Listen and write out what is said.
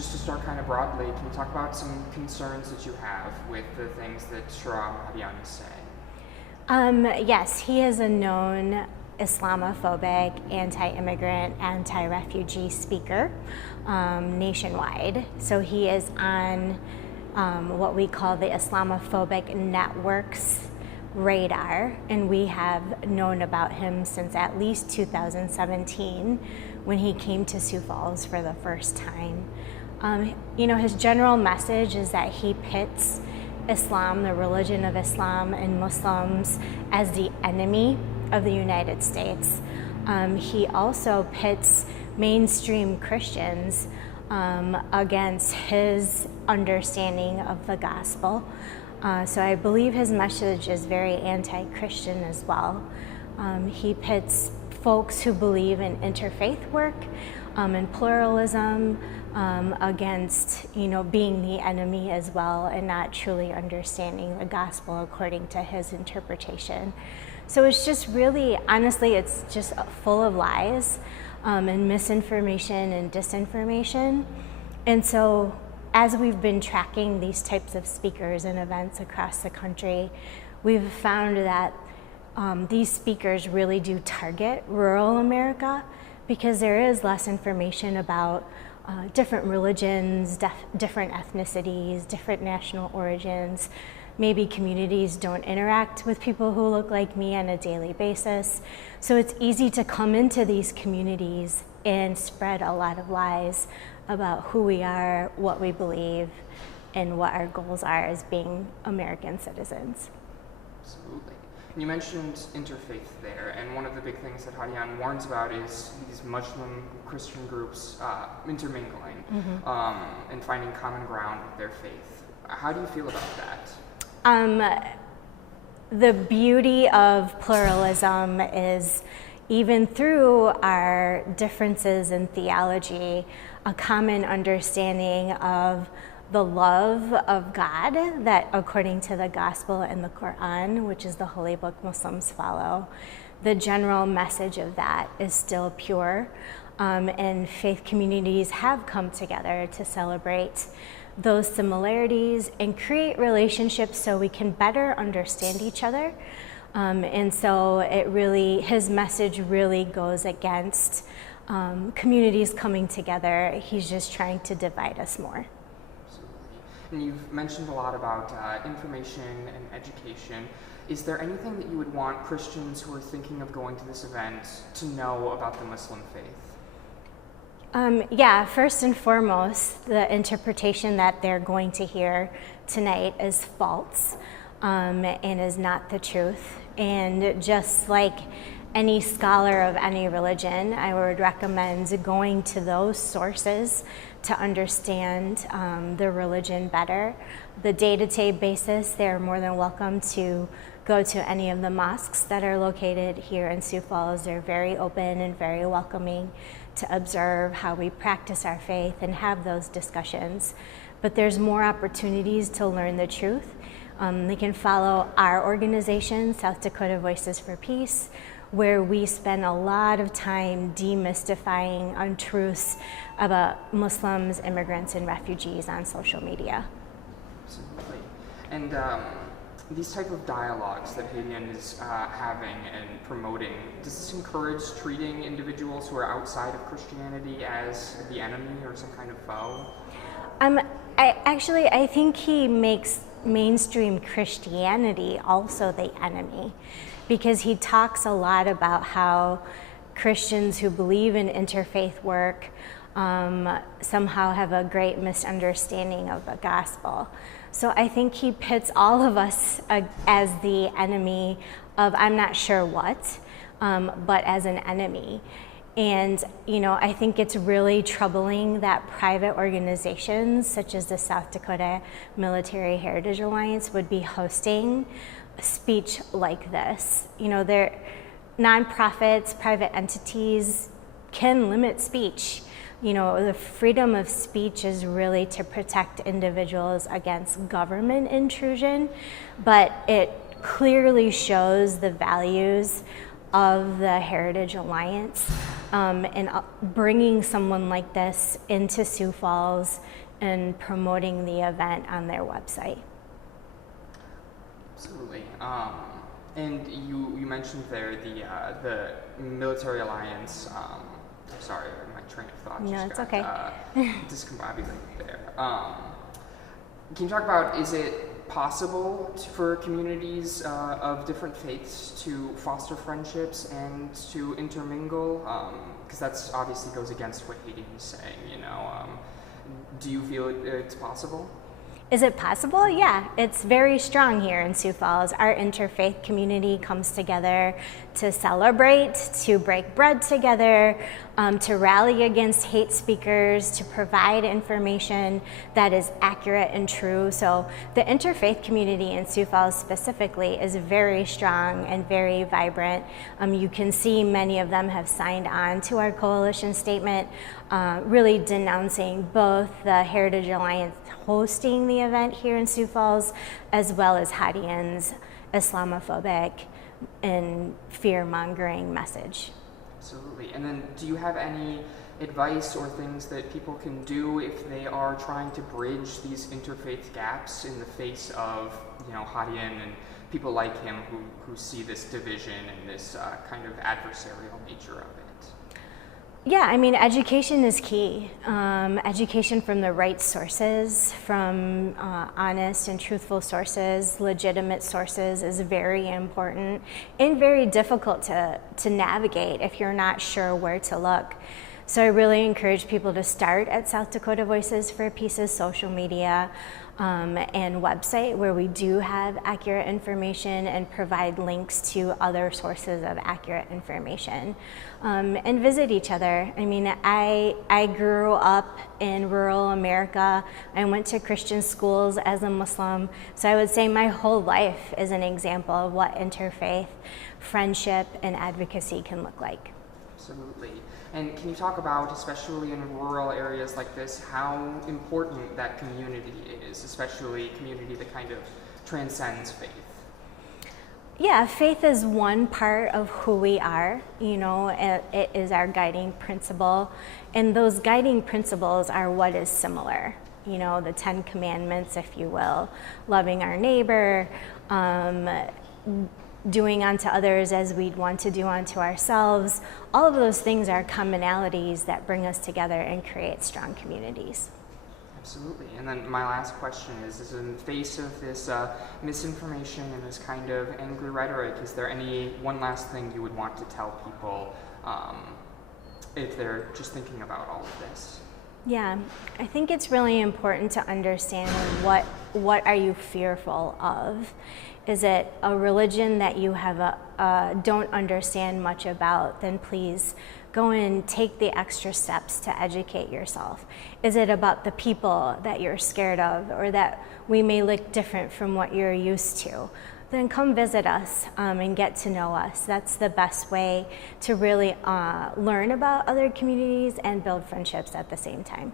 just to start kind of broadly, can you talk about some concerns that you have with the things that Shahram Hadian is saying? Yes, he is a known Islamophobic, anti-immigrant, anti-refugee speaker nationwide. So he is on what we call the Islamophobic network's radar, and we have known about him since at least 2017 when he came to Sioux Falls for the first time. His general message is that he pits Islam, the religion of Islam, and Muslims as the enemy of the United States. He also pits mainstream Christians against his understanding of the gospel. So I believe his message is very anti-Christian as well. He pits folks who believe in interfaith work and pluralism against, being the enemy as well and not truly understanding the gospel according to his interpretation. So it's just really, honestly, it's just full of lies and misinformation and disinformation. And so as we've been tracking these types of speakers and events across the country, we've found that these speakers really do target rural America because there is less information about different religions, different ethnicities, different national origins. Maybe communities don't interact with people who look like me on a daily basis. So it's easy to come into these communities and spread a lot of lies about who we are, what we believe, and what our goals are as being American citizens. Absolutely. You mentioned interfaith there, and one of the big things that Hadian warns about is these Muslim Christian groups intermingling and finding common ground with their faith. How do you feel about that? The beauty of pluralism is even through our differences in theology, a common understanding of the love of God that according to the gospel and the Quran, which is the holy book Muslims follow, the general message of that is still pure. And faith communities have come together to celebrate those similarities and create relationships so we can better understand each other. And so his message really goes against communities coming together. He's just trying to divide us more. And you've mentioned a lot about information and education. Is there anything that you would want Christians who are thinking of going to this event to know about the Muslim faith? First and foremost, the interpretation that they're going to hear tonight is false and is not the truth. And just like any scholar of any religion, I would recommend going to those sources to understand the religion better. The day-to-day basis, they're more than welcome to go to any of the mosques that are located here in Sioux Falls. They're very open and very welcoming to observe how we practice our faith and have those discussions. But there's more opportunities to learn the truth. They can follow our organization, South Dakota Voices for Peace, where we spend a lot of time demystifying untruths about Muslims, immigrants, and refugees on social media. Absolutely. And these type of dialogues that Hadian is having and promoting, does this encourage treating individuals who are outside of Christianity as the enemy or some kind of foe? I think he makes mainstream Christianity also the enemy, because he talks a lot about how Christians who believe in interfaith work somehow have a great misunderstanding of the gospel. So I think he pits all of us as the enemy of I'm not sure what, but as an enemy. And I think it's really troubling that private organizations such as the South Dakota Military Heritage Alliance would be hosting a speech like this. They're nonprofits, private entities can limit speech. The freedom of speech is really to protect individuals against government intrusion, but it clearly shows the values of the Heritage Alliance and bringing someone like this into Sioux Falls and promoting the event on their website. Absolutely. And you mentioned there the military alliance. Sorry, my train of thought No, just it's got okay. discombobulated there. Can you talk about, is it possible for communities of different faiths to foster friendships and to intermingle? Because that's obviously goes against what Hadian is saying, you know. Do you feel it's possible? Is it possible? Yeah, it's very strong here in Sioux Falls. Our interfaith community comes together to celebrate, to break bread together, to rally against hate speakers, to provide information that is accurate and true. So the interfaith community in Sioux Falls specifically is very strong and very vibrant. You can see many of them have signed on to our coalition statement, really denouncing both the Heritage Alliance hosting the event here in Sioux Falls, as well as Hadian's Islamophobic and fear-mongering message. Absolutely. And then do you have any advice or things that people can do if they are trying to bridge these interfaith gaps in the face of, you know, Hadian and people like him who see this division and this kind of adversarial nature of it? Yeah, I mean, education is key. Education from the right sources, from honest and truthful sources, legitimate sources is very important and very difficult to navigate if you're not sure where to look. So I really encourage people to start at South Dakota Voices for Peace's social media and website, where we do have accurate information and provide links to other sources of accurate information, and visit each other. I mean, I grew up in rural America. I went to Christian schools as a Muslim, so I would say my whole life is an example of what interfaith friendship and advocacy can look like. Absolutely. And can you talk about, especially in rural areas like this, how important that community is, especially community that kind of transcends faith? Yeah, faith is one part of who we are. You know, it is our guiding principle, and those guiding principles are what is similar. You know, the 10 Commandments, if you will, loving our neighbor, doing unto others as we'd want to do unto ourselves. All of those things are commonalities that bring us together and create strong communities. Absolutely. And then my last question is in the face of this misinformation and this kind of angry rhetoric, is there one last thing you would want to tell people if they're just thinking about all of this? Yeah, I think it's really important to understand what are you fearful of. Is it a religion that you don't understand much about? Then please go and take the extra steps to educate yourself. Is it about the people that you're scared of, or that we may look different from what you're used to? Then come visit us and get to know us. That's the best way to really learn about other communities and build friendships at the same time.